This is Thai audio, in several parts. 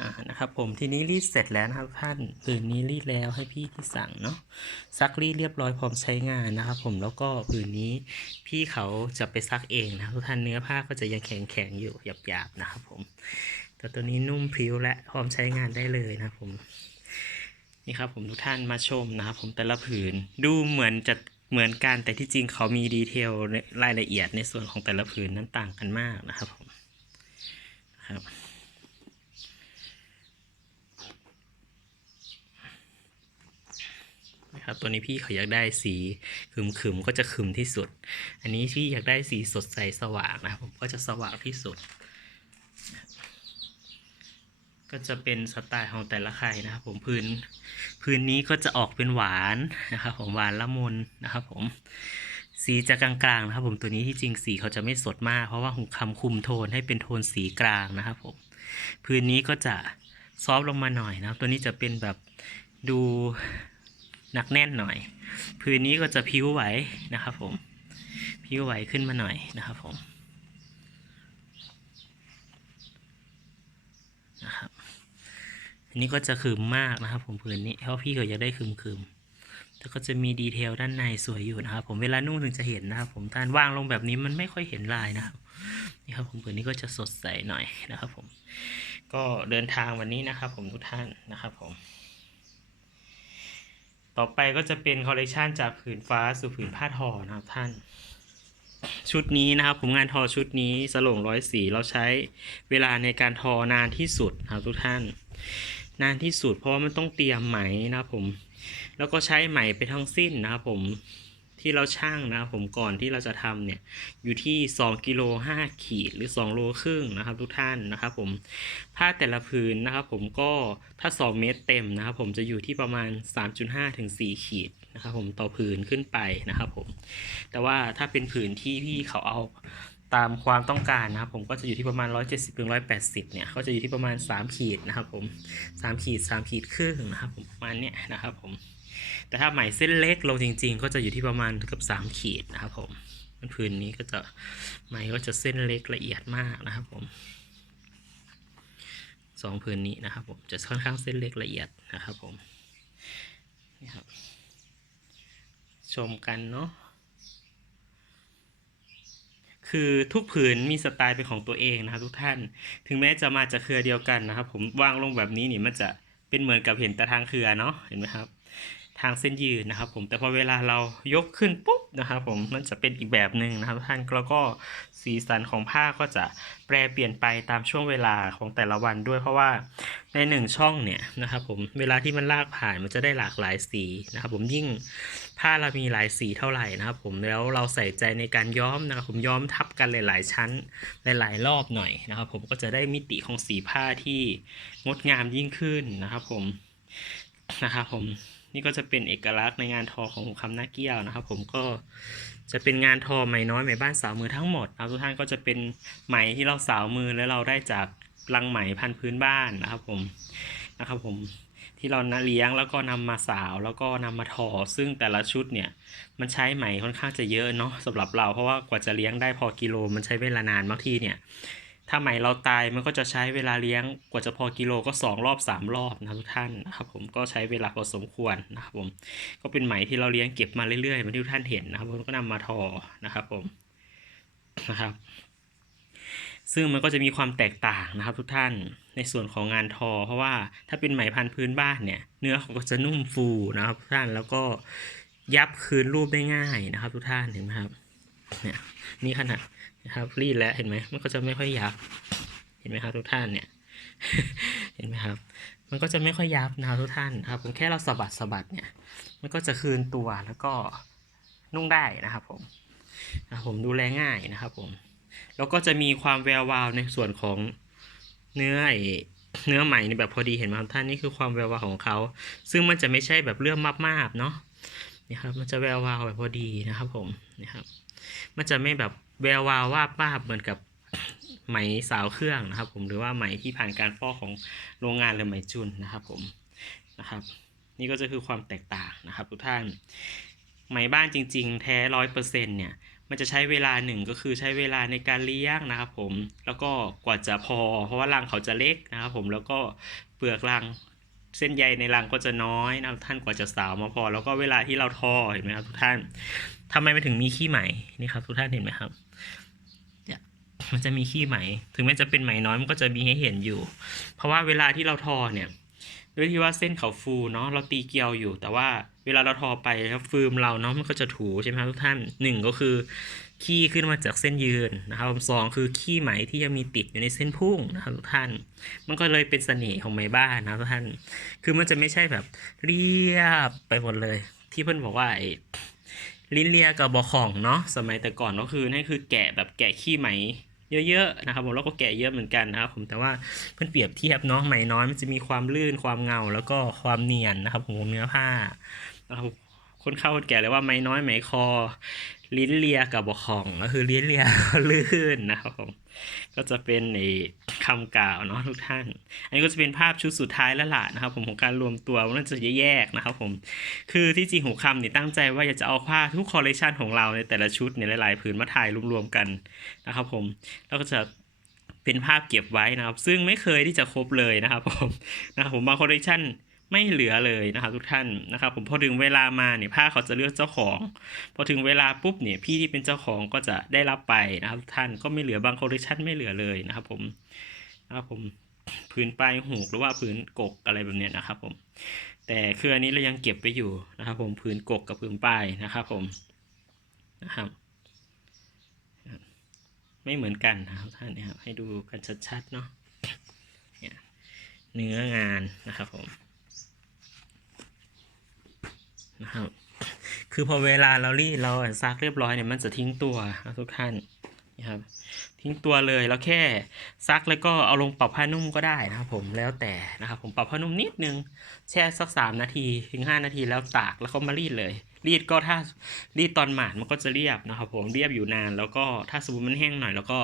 อ่านะครับผมทีนี้รีดเสร็จแล้วนะครับท่านผืนนี้รีดแล้วให้พี่ที่สั่งเนาะซักรีดเรียบร้อยพร้อมใช้งานนะครับผมแล้วก็ผืนนี้พี่เขาจะไปซักเองนะครับทุกท่านเนื้อผ้าก็จะยังแข็งแข็งๆอยู่หยาบๆนะครับผมแต่ตัวนี้นุ่มพริ้วและพร้อมใช้งานได้เลยนะผมนี่ครับผมทุกท่านมาชมนะครับผมแต่ละผืนดูเหมือนจะเหมือนกันแต่ที่จริงเขามีดีเทลรายละเอียดในส่วนของแต่ละผืนนั้นต่างกันมากนะครับผมครับ นะครับ ตัวนี้พี่เขาอยากได้สีขึมขึมๆก็จะขึมที่สุด อันนี้พี่อยากได้สีสดใสสว่างนะครับผมก็จะสว่างที่สุด ก็จะเป็นสไตล์ของแต่ละใครนะครับผมพื้นพื้นนี้ก็จะออกเป็นหวานนะครับผมหวานละมุนนะครับผมสีจะกลางๆนะครับผมตัวนี้ที่จริงสีเขาจะไม่สดมาก เพราะว่าผมคำคุมโทนให้เป็นโทนสีกลางนะครับผมพื้นนี้ก็จะซอฟต์ลงมาหน่อยนะครับตัวนี้จะเป็นแบบดู หนักแน่นหน่อย พื้นนี้ก็จะพิ้วไหวนะครับผมพิ้วไหวขึ้นมาหน่อยนะครับผมนะครับอันนี้ก็จะขึมมากนะครับ ผมพื้นนี้เพราะพี่เขาอยากได้ขึมขึมๆแล้วก็จะมีดีเทลด้านในสวยอยู่นะครับ ผมเวลานุ่งถึงจะเห็นนะครับ ผมท่านวางลงแบบนี้มันไม่ค่อยเห็นลายนะครับนี่ครับผมผืนนี้ก็จะสดใสหน่อยนะครับ ผม ก็เดินทางวันนี้นะครับ ผมทุกท่านนะครับ ผม ต่อไปก็จะเป็นคอลเลกชันจากผืนฟ้าสู่ผืนผ้าทอนะครับท่าน ชุดนี้นะครับผมงานทอชุดนี้สลงร้อยสีเราใช้เวลาในการทอนานที่สุดนะครับทุกท่าน นานที่สุดเพราะว่ามันต้องเตรียมไหมนะครับผม แล้วก็ใช้ไหมไปทั้งสิ้นนะครับผม ที่เราช่างนะครับผมก่อนที่เราจะทำเนี่ยอยู่ที่2กิโล5ขีดหรือ2โลครึ่งนะครับทุกท่านนะครับผมผ้าแต่ละผืนนะครับผมก็ถ้า 2 เมตรเต็มนะครับผมจะอยู่ที่ประมาณ 3.5ถึง4ขีดนะครับผมต่อผืนขึ้นไปนะครับผมแต่ว่าถ้าเป็นผืนที่พี่เขาเอาตามความต้องการนะครับผมก็จะอยู่ที่ประมาณ 170ถึง180 เนี่ยเขาจะอยู่ที่ประมาณ 3 ขีดนะครับผม3ขีด 3 ขีดครึ่งนะครับผมประมาณเนี้ยนะครับผม แต่ถ้าไหมเส้นเล็กลงจริง ๆ ก็จะอยู่ที่ประมาณเกือบ3ขีดนะครับผมผืนนี้ก็จะไหมก็จะเส้นเล็กละเอียดมากนะครับผมสองพื้นนี้นะครับผมจะค่อนข้างเส้นเล็กละเอียดนะครับผมนี่ครับชมกันเนาะคือทุกผืนมีสไตล์เป็นของตัวเองนะครับทุกท่าน ถึงแม้จะมาจากเครือเดียวกันนะครับ ผมวางลงแบบนี้นี่มันจะเป็นเหมือนกับเห็นต่ทางเครือเนาะเห็นไหมครับ ทางเส้นยืนนะครับ ผมแต่พอเวลาเรายกขึ้นปุ๊บนะครับ ผมมันจะเป็นอีกแบบหนึ่งนะครับท่านแล้วก็สีสันของผ้าก็จะแปรเปลี่ยนไปตามช่วงเวลาของแต่ละวันด้วยเพราะว่าในหนึ่งช่องเนี่ยนะครับ ผมเวลาที่มันลากผ่านมันจะได้หลากหลายสีนะครับ ผมยิ่งผ้าเรามีหลายสีเท่าไหร่นะครับ ผมแล้วเราใส่ใจในการย้อมนะครับ ผมย้อมทับกันหลาย ๆ ชั้นหลาย ๆ รอบหน่อยนะครับ ผมก็จะได้มิติของสีผ้าที่งดงามยิ่งขึ้นนะครับ ผมนะครับผม นี่ก็จะเป็นเอกลักษณ์ในงานทอของคำหน้าเกี้ยวนะครับ ผมก็จะเป็นงานทอไหมน้อยไหมบ้านสาวมือทั้งหมดนะครับทุกท่านก็จะเป็นไหมที่เราสาวมือแล้วเราได้จากลังไหมพันพื้นบ้านนะครับ ผมนะครับ ผมที่เรานะเลี้ยงแล้วก็นำมาสาวแล้วก็นำมาทอซึ่งแต่ละชุดเนี่ย มันใช้ไหมค่อนข้างจะเยอะเนาะสำหรับเราเพราะว่ากว่าจะเลี้ยงได้พอกิโลมันใช้เวลานานบางทีเนี่ย ถ้าไหมเราตายมันก็จะใช้เวลาเลี้ยงกว่าจะพอกิโลก็สองรอบสามรอบนะทุกท่านนะครับผมก็ใช้เวลาพอสมควรนะครับผมก็เป็นไหมที่เราเลี้ยงเก็บมาเรื่อยๆเหมือนที่ทุกท่านเห็นนะครับผมก็นำมาทอนะครับผมนะครับ ซึ่งมันก็จะมีความแตกต่างนะครับทุกท่านในส่วนของงานทอ เพราะว่าถ้าเป็นไหมพันธุ์พื้นบ้านเนี่ย เนื้อเขาก็จะนุ่มฟูนะครับทุกท่านแล้วก็ยับคืนรูปได้ง่ายนะครับ ทุกท่านเห็นไหมครับเนี่ยนี่ขนาด นะครับรีดแล้วเห็นไหมมันก็จะไม่ค่อยยับ เห็นไหมครับทุกท่านเนี่ยเห็นไหมครับ มันก็จะไม่ค่อยยับนะครับทุกท่านครับผมแค่เราสะบัดสะบัดเนี่ยมันก็จะคืนตัวแล้วก็นุ่งได้นะครับผมนะผมดูแลง่ายนะครับผมแล้วก็จะมีความแวววาวในส่วนของเนื้อเนื้อไหมนี่แบบพอดีเห็นไหมครับท่านนี่คือความแวววาวของเขา ซึ่งมันจะไม่ใช่แบบเรื่องมากๆเนาะนี่ครับมันจะแวววาวแบบพอดีนะครับผมนี่ครับมันจะไม่แบบ แวววาววาบวาบเหมือนกับไหมสาวเครื่องนะครับ ผมหรือว่าไหมที่ผ่านการฟอกของโรงงานหรือไหมจุนนะครับ ผมนะครับ นี่ก็จะคือความแตกต่างนะครับ ทุกท่าน ไหมบ้านจริง ๆ แท้ร้อยเปอร์เซ็นต์เนี่ยมันจะใช้เวลาหนึ่งก็คือใช้เวลาในการเลี้ยงนะครับ ผมแล้วก็กว่าจะพอ เพราะว่ารังเขาจะเล็กนะครับ ผมแล้วก็เปลือกรังเส้นใยในรังก็จะน้อยนะท่านกว่าจะสาวมาพอ แล้วก็เวลาที่เราทอเห็นไหมครับทุกท่านทำไมมันถึงมีขี้ไหมนี่ครับ ทุกท่านเห็นไหมครับ มันจะมีขี้ไหม ถึงแม้จะเป็นไหมน้อยมันก็จะมีให้เห็นอยู่ เพราะว่าเวลาที่เราทอเนี่ยด้วยที่ว่าเส้นเขาฟูเนาะเราตีเกลียวอยู่ แต่ว่าเวลาเราทอไปแล้วฟืมเราเนาะมันก็จะถูใช่ไหมครับทุกท่านหนึ่งก็คือขี้ขึ้นมาจากเส้นยืนนะครับสองคือขี้ไหมที่ยังมีติดอยู่ในเส้นพุ่งนะครับทุกท่าน มันก็เลยเป็นเสน่ห์ของไหมบ้านนะครับทุกท่าน คือมันจะไม่ใช่แบบเรียบไปหมดเลย ที่เพื่อนบอกว่าไอ้ลิ้นเลียกับบอของเนาะสมัยแต่ก่อนก็คือนั่นคือแกะแบบแกะขี้ไหม เยอะๆนะครับผมแล้วก็แกะเยอะเหมือนกันนะครับผมแต่ว่าเพื่อนเปรียบเทียบเนาะไหมน้อยมันจะมีความลื่นความเงา แล้วก็ความเนียนนะครับผมของเนื้อผ้านะครับคนเข้าคนแก่เลยว่าไหมน้อยไหมคอ ลิ้นเลียกับบอของก็คือลิ้นเลียลื่นนะครับผมก็จะเป็นในคำกล่าวเนาะทุกท่าน อันนี้ก็จะเป็นภาพชุดสุดท้ายแล้วล่ะนะครับ ผมของการรวมตัวว่ามันจะแยกนะครับผมคือที่จริงหูคำเนี่ยตั้งใจว่าอยากจะเอาผ้าทุกคอลเลคชันของเราในแต่ละชุดเนี่ยหลายๆผืนมาถ่ายรวมๆกันนะครับผมแล้วก็จะเป็นภาพเก็บไว้นะครับ ซึ่งไม่เคยที่จะครบเลยนะครับผมนะครับผมบางคอลเลคชัน ไม่เหลือเลยนะครับทุกท่านนะครับผมพอถึงเวลามาเนี่ยผ้าเขาจะเลือกเจ้าของ พอถึงเวลาปุ๊บเนี่ยพี่ที่เป็นเจ้าของก็จะได้รับไปนะครับทุกท่านก็ไม่เหลือบางคอลเลคชันไม่เหลือเลยนะครับผมนะครับผมผืนปลายหูกหรือว่าผืนกกอะไรแบบเนี้ยนะครับผมแต่คืออันนี้เรายังเก็บไว้อยู่นะครับผมผืนกกกับผืนปลายนะครับผมนะครับไม่เหมือนกันนะครับท่านนะครับให้ดูกันชัดๆเนาะเนื้องานนะครับผม นะครับ คือพอเวลาเรารีดเราซักเรียบร้อยเนี่ยมันจะทิ้งตัวนะทุกท่านนะครับทิ้งตัวเลยแล้วแค่ซักแล้วก็เอาลงปรับผ้านุ่มก็ได้นะครับผมแล้วแต่นะครับผมปรับผ้านุ่มนิดนึงแช่สักสามนาทีถึงห้านาทีแล้วตากแล้วก็มารีดเลย รีดก็ถ้ารีดตอนหมาดมันก็จะเรียบนะครับผมเรียบอยู่นาน แล้วก็ถ้าสมมติมันแห้งหน่อย แล้วก็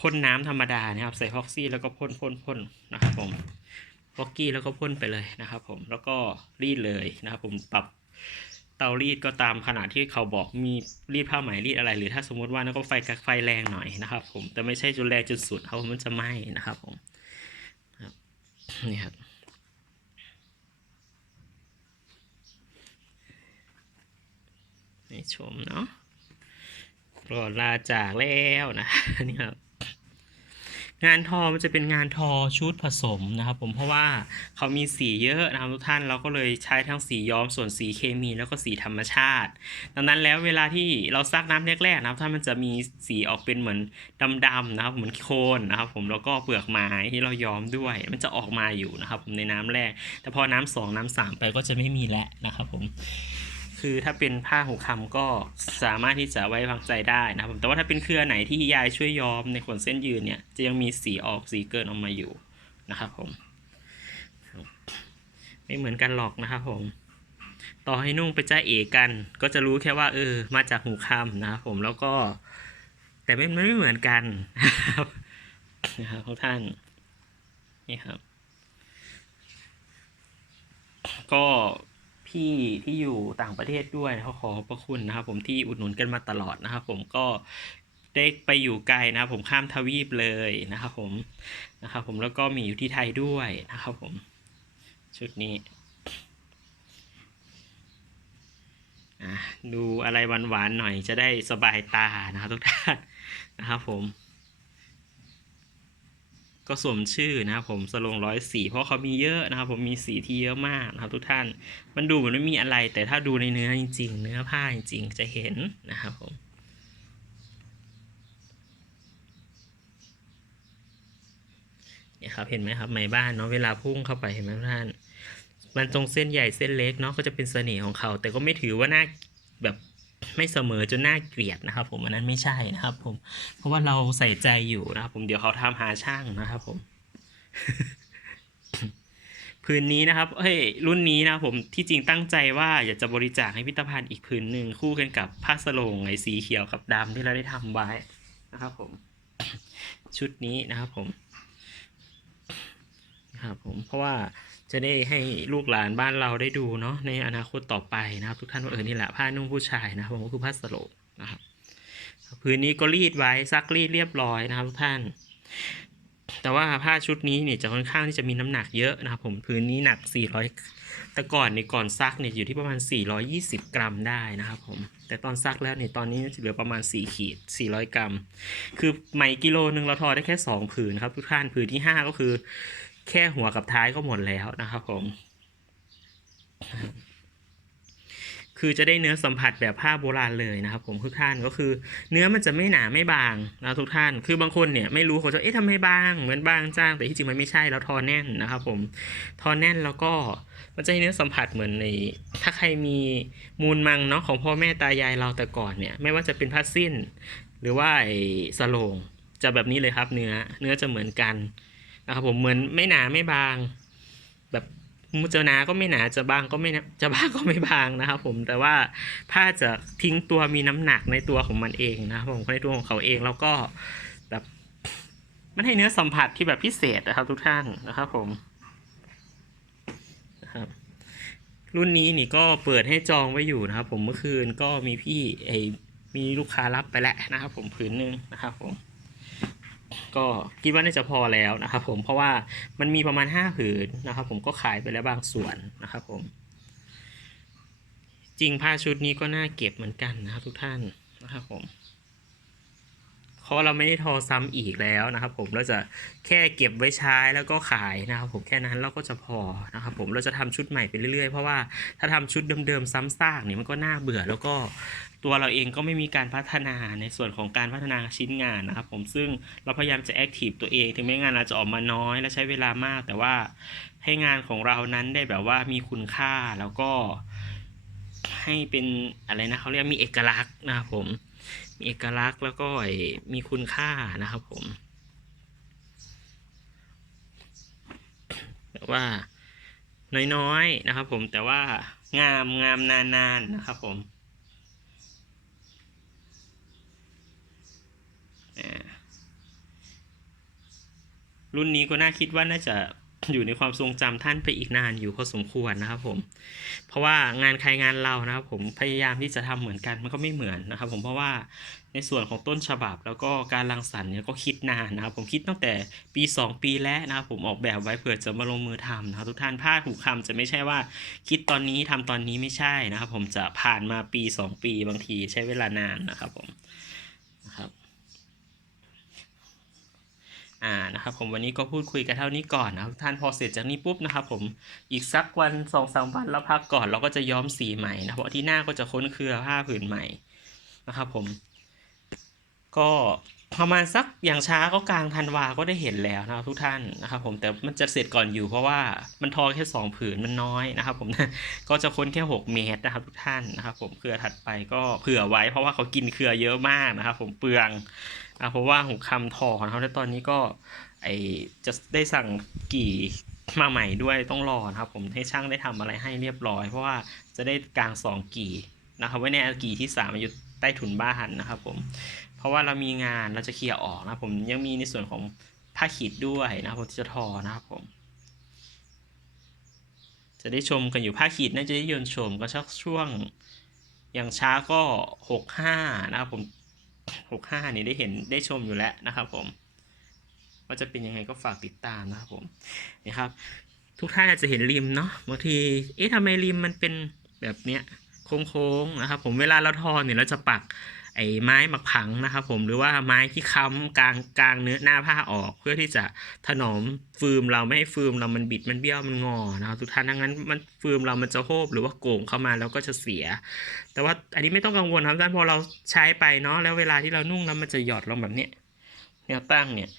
พ่นน้ำธรรมดานะครับใส่ฮอกซี่แล้วก็พ่นพ่นพ่นนะครับผมฮอกกี้แล้วก็พ่นไปเลยนะครับผมแล้วก็รีดเลยนะครับผมปรับ เตารีดก็ตามขนาดที่เขาบอกมีรีดผ้าไหมรีดอะไร หรือถ้าสมมติว่านั่นก็ไฟไฟแรงหน่อยนะครับ ผมแต่ไม่ใช่จนแรงจนสุดเพรามันจะไหม้นะครับผมนี่ครับให้ชมเนาะก็ลาจากแล้วนะนี่ครับ งานทอมันจะเป็นงานทอชุดผสมนะครับผมเพราะว่าเขามีสีเยอะนะครับทุกท่านเราก็เลยใช้ทั้งสีย้อมส่วนสีเคมีแล้วก็สีธรรมชาติ ดังนั้นแล้วเวลาที่เราซักน้ำแรกๆนะครับถ้ามันจะมีสีออกเป็นเหมือนดำๆนะครับเหมือนโคลนนะครับผมแล้วก็เปลือกไม้ที่เราย้อมด้วย มันจะออกมาอยู่นะครับผมในน้ำแรก แต่พอน้ำสองน้ำสามไปก็จะไม่มีแล้วนะครับผม คือถ้าเป็นผ้าหูคำก็สามารถที่จะไว้วางใจได้นะครับผมแต่ว่าถ้าเป็นเครือไหนที่ยายช่วยย้อมในขนเส้นยืนเนี่ยจะยังมีสีออกสีเกินออกมาอยู่นะครับผมไม่เหมือนกันหรอกนะครับผม ต่อให้นุ่งไปจ้าเอกัน ก็จะรู้แค่ว่า เออ มาจากหูคำนะครับผมแล้วก็ แต่ไม่ไม่เหมือนกันนะครับนะครับทุกท่านนี่ครับ ก็ พี่ที่อยู่ต่างประเทศด้วยเขาขอขอบพระคุณนะครับ ผมที่อุดหนุนกันมาตลอดนะครับ ผมก็ได้ไปอยู่ไกลนะครับผมข้ามทวีปเลยนะครับผมนะครับผมแล้วก็มีอยู่ที่ไทยด้วยนะครับผม ชุดนี้ดูอะไรหวานๆหน่อยจะได้สบายตานะครับทุกท่านนะครับผม ก็สวมชื่อนะครับผมสลงร้อยสีเพราะเขามีเยอะนะครับ ผมมีสีที่เยอะมากนะครับทุกท่าน มันดูเหมือนไม่มีอะไร แต่ถ้าดูในเนื้อจริง ๆ เนื้อผ้าจริง ๆ จะเห็นนะครับผมเนี่ยครับเห็นไหมครับไหมบ้านเนาะเวลาพุ่งเข้าไปเห็นไหมทุกท่าน มันตรงเส้นใหญ่เส้นเล็กเนาะก็จะเป็นเสน่ห์ของเขา แต่ก็ไม่ถือว่าน่าแบบ ไม่เสมอจนน่าเกลียดนะครับ ผมอันนั้นไม่ใช่นะครับ ผม เพราะว่าเราใส่ใจอยู่นะครับ ผมเดี๋ยวเขาทำหาช่างนะครับผมพื้นนี้นะครับเฮ้ยรุ่นนี้นะครับผมที่จริงตั้งใจว่าอยากจะบริจาคให้พิพิธภัณฑ์อีกพื้นหนึ่งคู่กันกับผ้าสโลงไอ้สีเขียวกับดำที่เราได้ทำไว้นะครับ ผม ชุดนี้นะครับผม ครับผมเพราะว่าจะได้ให้ลูกหลานบ้านเราได้ดูเนาะในอนาคตต่อไปนะครับ ทุกท่านว่าเออนี่แหละผ้านุ่งผู้ชายนะครับผมก็คือผ้าสโลงนะครับพื้นนี้ก็รีดไว้ซักรีดเรียบร้อยนะครับทุกท่าน แต่ว่าผ้าชุดนี้เนี่ยจะค่อนข้างที่จะมีน้ำหนักเยอะนะครับผมพื้นนี้หนัก 400 แต่ก่อนในก่อนซักเนี่ยอยู่ที่ประมาณ 420 กรัมได้นะครับผมแต่ตอนซักแล้วเนี่ยตอนนี้จะเหลือประมาณ 4 ขีด 400 กรัม คือไหมกิโลนึงเราทอได้แค่ 2 ผืนครับทุกท่านผืนที่ 5 ก็คือ แค่หัวกับท้ายก็หมดแล้วนะครับผม คือจะได้เนื้อสัมผัสแบบผ้าโบราณเลยนะครับผมทุกท่านก็คือ เนื้อมันจะไม่หนาไม่บางนะทุกท่าน คือบางคนเนี่ยไม่รู้เขาจะเอ๊ะทำไมบางเหมือนบางจ้างแต่ที่จริงมันไม่ใช่แล้วทอแน่นนะครับผมทอแน่นแล้วก็มันจะให้เนื้อสัมผัสเหมือนในถ้าใครมีมูลมังเนาะของพ่อแม่ตายายเราแต่ก่อนเนี่ย ไม่ว่าจะเป็นผ้าสิ้น หรือว่าไอ้สโลงจะแบบนี้เลยครับเนื้อเนื้อจะเหมือนกัน นะครับผมเหมือนไม่หนาไม่บาง แบบมุจะหนาก็ไม่หนาจะบางก็ไม่จะบางก็ไม่บางนะครับ ผมแต่ว่าผ้าจะทิ้งตัวมีน้ำหนักในตัวของมันเองนะครับผมในตัวของเขาเองแล้วก็แบบมันให้เนื้อสัมผัสที่แบบพิเศษนะครับ ทุกท่านนะครับ ผมนะครับรุ่นนี้นี่ก็เปิดให้จองไว้อยู่นะครับ ผมเมื่อคืนก็มีพี่ไอมีลูกค้ารับไปแล้วนะครับ ผมผืนหนึงนะครับผม ก็คิดว่าน่าจะพอแล้วนะครับผมเพราะว่ามันมีประมาณห้าผืนนะครับ ผมก็ขายไปแล้วบางส่วนนะครับผม จริงผ้าชุดนี้ก็น่าเก็บเหมือนกันนะครับทุกท่านนะครับผม ราะเราไม่ได้ทอซ้ำอีกแล้วนะครับผมเราจะแค่เก็บไว้ใช้แล้วก็ขายนะครับผมแค่นั้นเราก็จะพอนะครับผมเราจะทำชุดใหม่ไปเรื่อยๆ เพราะว่าถ้าทำชุดเดิมๆซ้ำซากเนี่ยมันก็น่าเบื่อแล้วก็ตัวเราเองก็ไม่มีการพัฒนาในส่วนของการพัฒนาชิ้นงานนะครับผมซึ่งเราพยายามจะแอคทีฟตัวเองถึงแม้งานเราจะออกมาน้อยและใช้เวลามาก แต่ว่าให้งานของเรานั้นได้แบบว่ามีคุณค่าแล้วก็ให้เป็นอะไรนะเขาเรียกมีเอกลักษณ์นะครับผม มีเอกลักษณ์แล้วก็มีคุณค่านะครับผมแต่ว่าน้อยๆนะครับผมแต่ว่างามงามนานๆนะครับผมรุ่นนี้ก็น่าคิดว่าน่าจะ อยู่ในความทรงจำท่านไปอีกนานอยู่พอสมควรนะครับ ผม เพราะว่างานใครงานเรานะครับ ผมพยายามที่จะทำเหมือนกันมันก็ไม่เหมือนนะครับ ผมเพราะว่าในส่วนของต้นฉบับแล้วก็การรังสรรค์เนี่ยก็คิดนานนะครับ ผมคิดตั้งแต่ปี 2 ปีแล้วนะครับ ผมออกแบบไว้เผื่อจะมาลงมือทำนะครับ ทุกท่านผ้าดหูคำจะไม่ใช่ว่า คิดตอนนี้ทำตอนนี้ไม่ใช่นะครับ ผมจะผ่านมาปี 2 ปีบางทีใช้เวลานานนะครับ ผมนะครับ อ่านะครับผมวันนี้ก็พูดคุยกันเท่านี้ก่อนนะครับท่านพอเสร็จจากนี้ปุ๊บนะครับผมอีกสักวันสองสามวันแล้วพักก่อนเราก็จะย้อมสีใหม่นะเพราะที่หน้าก็จะค้นเครือผ้าผืนใหม่นะครับผม ก็ประมาณสักอย่างช้าก็กลางธันวาก็ได้เห็นแล้วนะครับทุกท่านนะครับผมแต่มันจะเสร็จก่อนอยู่เพราะว่ามันทอแค่สองผืนมันน้อยนะครับผมก็จะค้นแค่หกเมตรนะครับทุกท่านนะครับผมเครือถัดไปก็เผื่อไว้เพราะว่าเขากินเครือเยอะมากนะครับผมเปลือง อะเพราะว่าหูคำทอของเขาในตอนนี้ก็ไอจะได้สั่งกี่มาใหม่ด้วยต้องรอนะครับผมให้ช่างได้ทำอะไรให้เรียบร้อย เพราะว่าจะได้กลางสองกี่นะครับไว้ในกี่ที่สามอยู่ใต้ถุนบ้านนะครับผมเพราะว่าเรามีงานเราจะเคลียร์ออกนะผมยังมีในส่วนของผ้าขีดด้วยนะผมที่จะทอนะครับผม จะได้ชมกันอยู่ผ้าขีดน่าจะได้ยนชมก็ชักช่วงอย่างช้าก็หกห้านะครับผม หกห้านี่ได้เห็นได้ชมอยู่แล้วนะครับผมว่าจะเป็นยังไงก็ฝากติดตามนะครับผมนะครับทุกท่านอาจจะเห็นริมเนาะบางทีเอ๊ะทำไมริมมันเป็นแบบเนี้ยโค้งๆนะครับผมเวลาเราทอเนี่ยเราจะปัก อ้ไม้หมักผังนะครับผมหรือว่าไม้ที่ค้ำกลางกลางเนื้อหน้าผ้าออกเพื่อที่จะถนอมฟืมเราไม่ให้ฟืมเรามันบิดมันเบี้ยวมันงอนะครับทุกท่านดังนั้นมันฟืมเรามันจะโฮบหรือว่าโก่งเข้ามาแล้วก็จะเสีย แต่ว่าอันนี้ไม่ต้องกังวลครับท่านพอเราใช้ไปเนาะแล้วเวลาที่เรานุ่งแล้วมันจะหยอดลงแบบนี้แนวตั้งเนี่ย